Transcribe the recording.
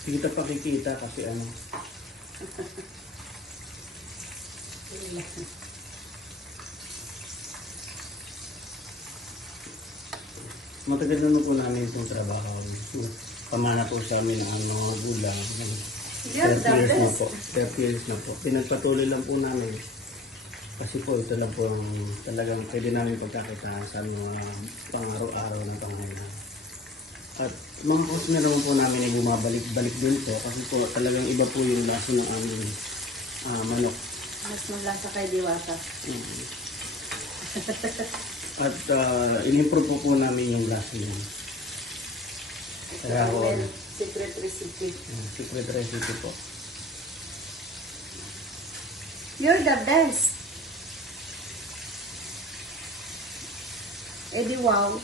Hindi kita pakikita kasi ano. Matagal na po namin itong trabaho. Pamana po sa amin ang ano, gulang. 30 years na po. 30 years na po. Pinagpatuloy lang po namin. Kasi po ito lang po ang talagang pwede namin pagkakitaan sa mga pang-araw-araw ng pangangailangan. At mga customer naman po namin ay bumabalik-balik din po kasi po talagang iba po yung lasa ng aming manok. Mas malasa kay Diwata. At in-improve po namin yung lasa niya. Kaya ako, Secret recipe. secret recipe po. You're the best. Eh di wow.